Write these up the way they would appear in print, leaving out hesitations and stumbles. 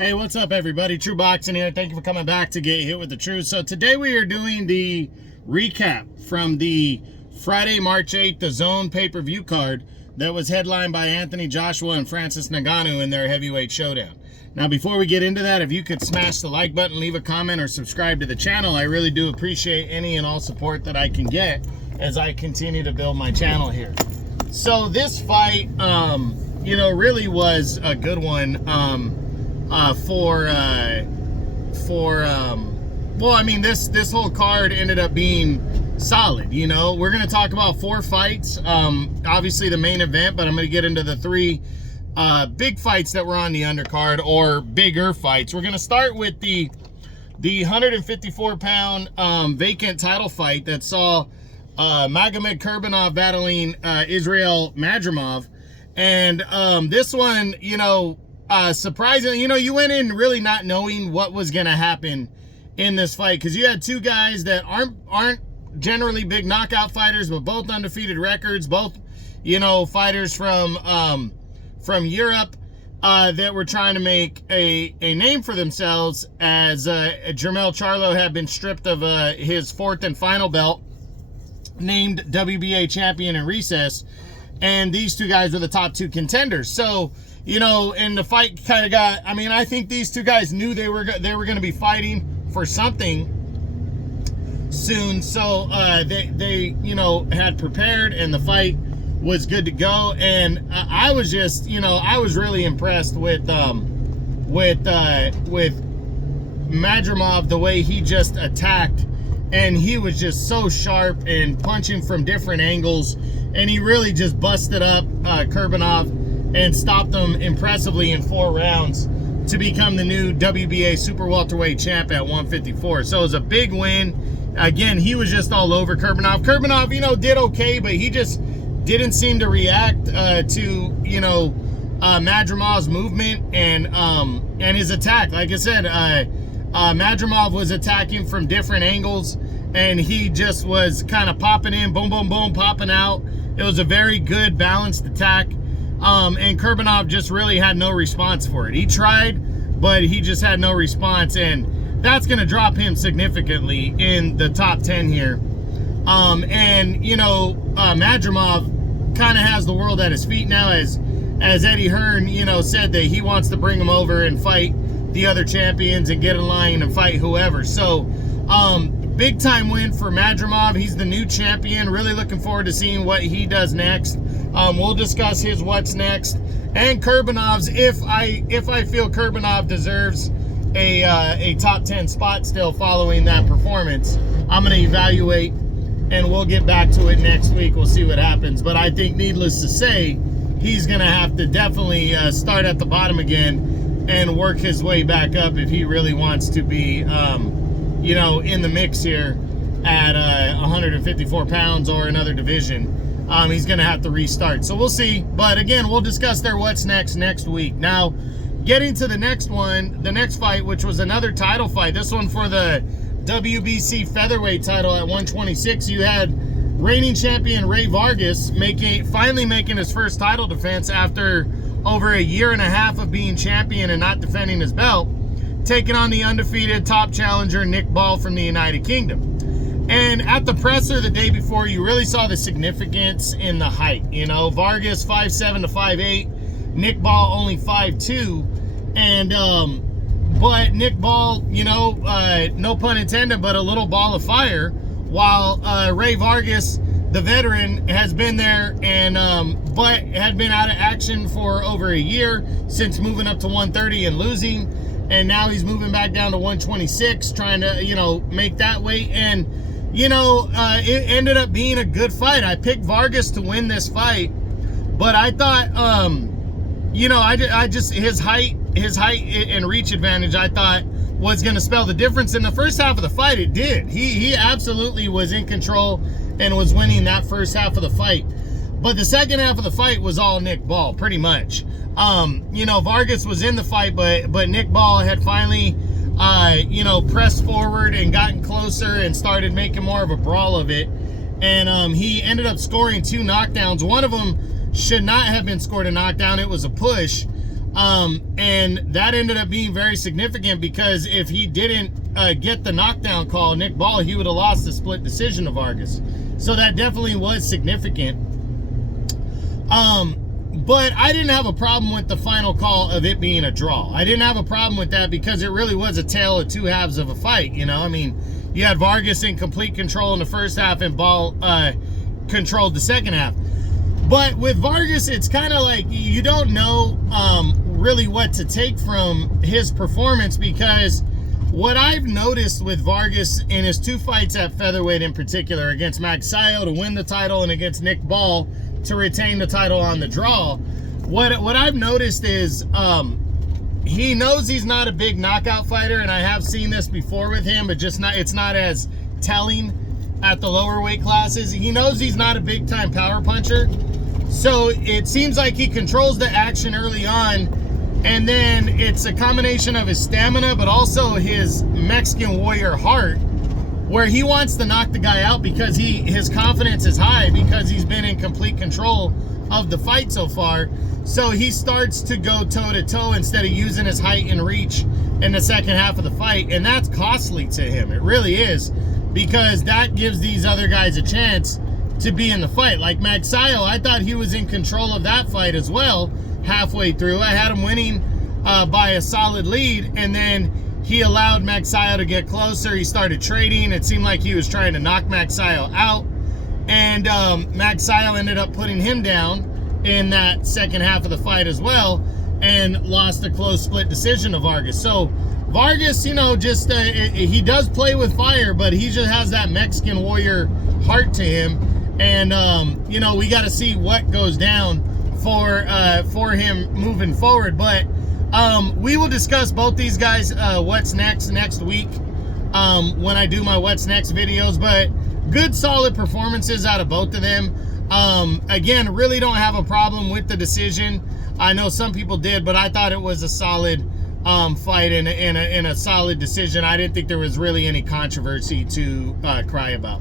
Hey, what's up, everybody? True Boxing here. Thank you for coming back to Get Hit with the Truth. So today we are doing the recap from the Friday, March 8th, DAZN pay-per-view card that was headlined by Anthony Joshua and Francis Ngannou in their heavyweight showdown. Now, before we get into that, if you could smash the like button, leave a comment, or subscribe to the channel, I really do appreciate any and all support that I can get as I continue to build my channel here. So this fight, really was a good one. This whole card ended up being solid. We're going to talk about 4 fights, obviously the main event, but I'm going to get into the 3 big fights that were on the undercard, or bigger fights. We're going to start with the 154-pound vacant title fight that saw Magomed Kurbanov battling Israel Madrimov. And this one, surprisingly, you went in really not knowing what was going to happen in this fight, because you had 2 guys that aren't generally big knockout fighters, but both undefeated records, both, fighters from Europe that were trying to make a name for themselves, as Jermell Charlo had been stripped of his 4th and final belt, named WBA champion in recess, and these 2 guys were the top 2 contenders. So, and the fight kind of got, I think these 2 guys knew they were going to be fighting for something soon. So they had prepared, and the fight was good to go. And I was just, I was really impressed with Madrimov, the way he just attacked, and he was just so sharp and punching from different angles, and he really just busted up Kurbanov and stopped him impressively in 4 rounds to become the new WBA super welterweight champ at 154. So it was a big win. Again, he was just all over Kurbanov. Kurbanov, did okay, but he just didn't seem to react to, Madrimov's movement and his attack. Like I said, Madrimov was attacking from different angles, and he just was kind of popping in, boom, boom, boom, popping out. It was a very good, balanced attack. And Kurbanov just really had no response for it. He tried, but he just had no response, and that's going to drop him significantly in the top 10 here. Madrimov kind of has the world at his feet now, as Eddie Hearn, said that he wants to bring him over and fight the other champions and get in line and fight whoever. So, big time win for Madrimov. He's the new champion. Really looking forward to seeing what he does next. We'll discuss his what's next, and Kurbanov's, if I feel Kurbanov deserves a top 10 spot still following that performance. I'm going to evaluate, and we'll get back to it next week. We'll see what happens. But I think, needless to say, he's going to have to definitely start at the bottom again and work his way back up if he really wants to be, in the mix here at 154 pounds or another division. He's going to have to restart. So we'll see. But again, we'll discuss their what's next week. Now, getting to the next one, the next fight, which was another title fight. This one for the WBC featherweight title at 126. You had reigning champion Rey Vargas finally making his first title defense after over a year and a half of being champion and not defending his belt, taking on the undefeated top challenger Nick Ball from the United Kingdom. And at the presser the day before, you really saw the significance in the height. Vargas 5'7" to 5'8", Nick Ball only 5'2", and but Nick Ball, no pun intended, but a little ball of fire, while Rey Vargas, the veteran, has been there and but had been out of action for over a year since moving up to 130 and losing, and now he's moving back down to 126, trying to make that weight. And it ended up being a good fight. I picked Vargas to win this fight, but I thought, I just his height and reach advantage, I thought, was going to spell the difference. In the first half of the fight, it did. He absolutely was in control and was winning that first half of the fight. But the second half of the fight was all Nick Ball, pretty much. Vargas was in the fight, but Nick Ball had finally pressed forward and gotten closer and started making more of a brawl of it. And he ended up scoring 2 knockdowns. One of them should not have been scored a knockdown. It was a push. And that ended up being very significant because if he didn't get the knockdown call, Nick Ball, he would have lost the split decision to Vargas. So that definitely was significant. But I didn't have a problem with the final call of it being a draw. I didn't have a problem with that because it really was a tale of two halves of a fight, you know? I mean, you had Vargas in complete control in the first half and Ball controlled the second half. But with Vargas, it's kind of like you don't know really what to take from his performance, because what I've noticed with Vargas in his two fights at featherweight in particular, against Magsayo to win the title and against Nick Ball to retain the title on the draw, what I've noticed is he knows he's not a big knockout fighter, and I have seen this before with him, but it's not as telling at the lower weight classes. He knows he's not a big time power puncher, so it seems like he controls the action early on, and then it's a combination of his stamina but also his Mexican warrior heart, where he wants to knock the guy out because his confidence is high because he's been in complete control of the fight so far. So he starts to go toe-to-toe instead of using his height and reach in the second half of the fight, and that's costly to him. It really is, because that gives these other guys a chance to be in the fight. Like Magsayo, I thought he was in control of that fight as well halfway through. I had him winning by a solid lead, and then he allowed Magsayo to get closer. He started trading. It seemed like he was trying to knock Magsayo out, and Magsayo ended up putting him down in that second half of the fight as well, and lost a close split decision to Vargas. So Vargas, you know, just he does play with fire, but he just has that Mexican warrior heart to him, and you know, we got to see what goes down for him moving forward. But we will discuss both these guys what's next week when I do my what's next videos. But good solid performances out of both of them. Again, really don't have a problem with the decision. I know some people did, but I thought it was a solid fight and a solid decision. I didn't think there was really any controversy to cry about.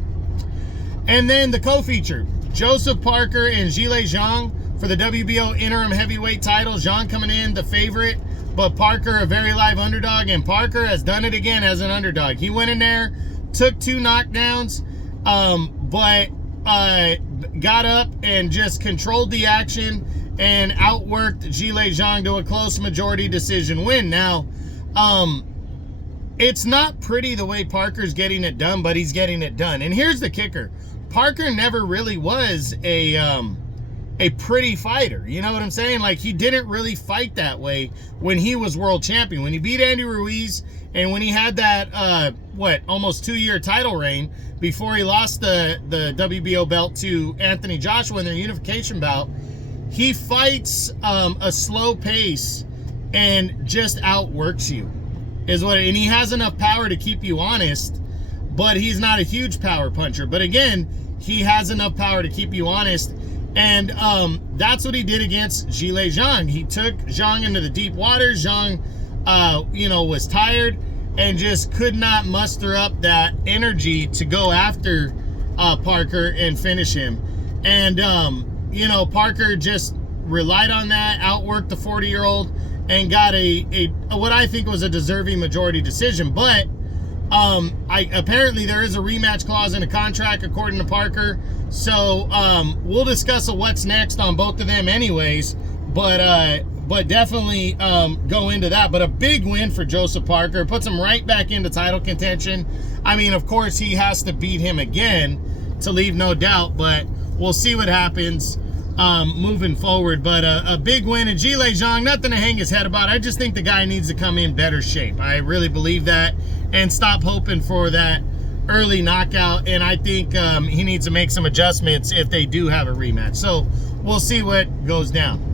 And then the co-feature, Joseph Parker and Zhilei Zhang for the WBO interim heavyweight title. Zhang coming in the favorite, but Parker a very live underdog, and Parker has done it again as an underdog. He went in there, took 2 knockdowns, but got up and just controlled the action and outworked Zhilei Zhang to a close majority decision win. Now, it's not pretty the way Parker's getting it done, but he's getting it done. And here's the kicker. Parker never really was a pretty fighter. You know what I'm saying? Like, he didn't really fight that way when he was world champion. When he beat Andy Ruiz, and when he had that, almost 2-year title reign before he lost the WBO belt to Anthony Joshua in their unification bout, he fights a slow pace and just outworks you, and he has enough power to keep you honest, but he's not a huge power puncher. But again, he has enough power to keep you honest, and that's what he did against Zhilei Zhang. He took Zhang into the deep waters. Zhang, was tired and just could not muster up that energy to go after Parker and finish him. And Parker just relied on that, outworked the 40-year-old, and got a what I think was a deserving majority decision. But apparently there is a rematch clause in the contract according to Parker, so we'll discuss a what's next on both of them anyways, but definitely go into that. But a big win for Joseph Parker, puts him right back into title contention. I mean, of course he has to beat him again to leave no doubt, but we'll see what happens moving forward. But a big win. And Zhilei Zhang, nothing to hang his head about. I just think the guy needs to come in better shape. I really believe that, and stop hoping for that early knockout. And I think he needs to make some adjustments if they do have a rematch. So we'll see what goes down.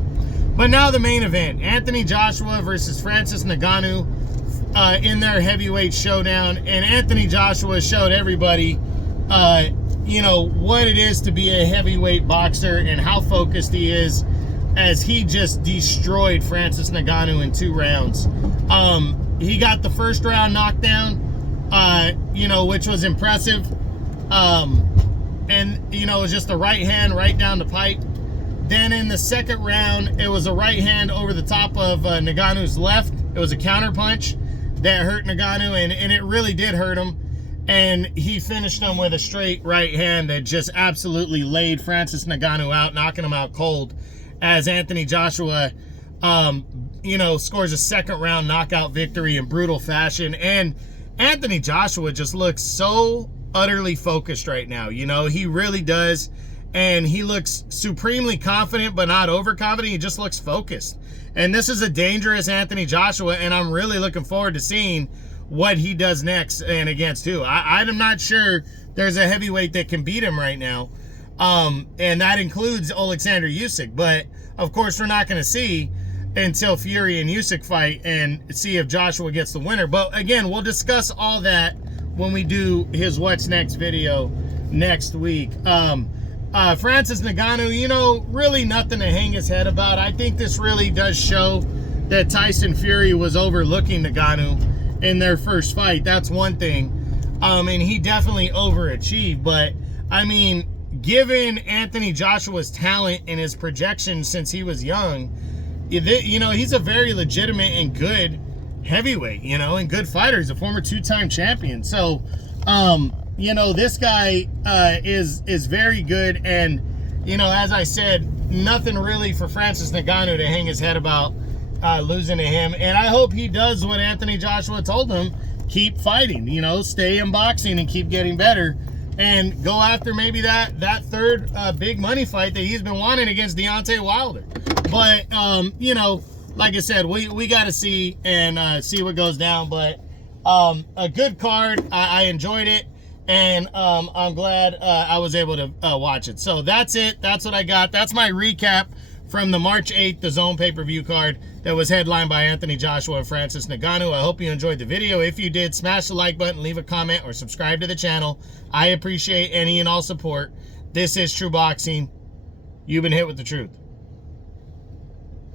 But now the main event, Anthony Joshua versus Francis Ngannou in their heavyweight showdown. And Anthony Joshua showed everybody what it is to be a heavyweight boxer and how focused he is, as he just destroyed Francis Ngannou in 2 rounds. He got the first round knockdown, which was impressive. It was just a right hand right down the pipe. Then in the second round, it was a right hand over the top of Ngannou's left. It was a counter punch that hurt Ngannou, and it really did hurt him. And he finished him with a straight right hand that just absolutely laid Francis Ngannou out, knocking him out cold, as Anthony Joshua, you know, scores a second round knockout victory in brutal fashion. And Anthony Joshua just looks so utterly focused right now. You know, he really does. And he looks supremely confident, but not overconfident. He just looks focused. And this is a dangerous Anthony Joshua, and I'm really looking forward to seeing what he does next and against who. I'm not sure there's a heavyweight that can beat him right now. And that includes Alexander Usyk. But, of course, we're not going to see until Fury and Usyk fight and see if Joshua gets the winner. But, again, we'll discuss all that when we do his What's Next video next week. Francis Ngannou, you know, really nothing to hang his head about. I think this really does show that Tyson Fury was overlooking Ngannou in their first fight. That's one thing. And he definitely overachieved. But, I mean, given Anthony Joshua's talent and his projection since he was young, you know, he's a very legitimate and good heavyweight, you know, and good fighter. He's a former two-time champion. So, you know, this guy is very good, and, you know, as I said, nothing really for Francis Ngannou to hang his head about losing to him. And I hope he does what Anthony Joshua told him: keep fighting, you know, stay in boxing and keep getting better, and go after maybe that third big money fight that he's been wanting against Deontay Wilder. But you know, like I said, we got to see and see what goes down. But a good card. I enjoyed it. And I'm glad I was able to watch it. So that's it. That's what I got. That's my recap from the March 8th DAZN pay-per-view card that was headlined by Anthony Joshua and Francis Ngannou. I hope you enjoyed the video. If you did, smash the like button, leave a comment, or subscribe to the channel. I appreciate any and all support. This is True Boxing. You've been hit with the truth.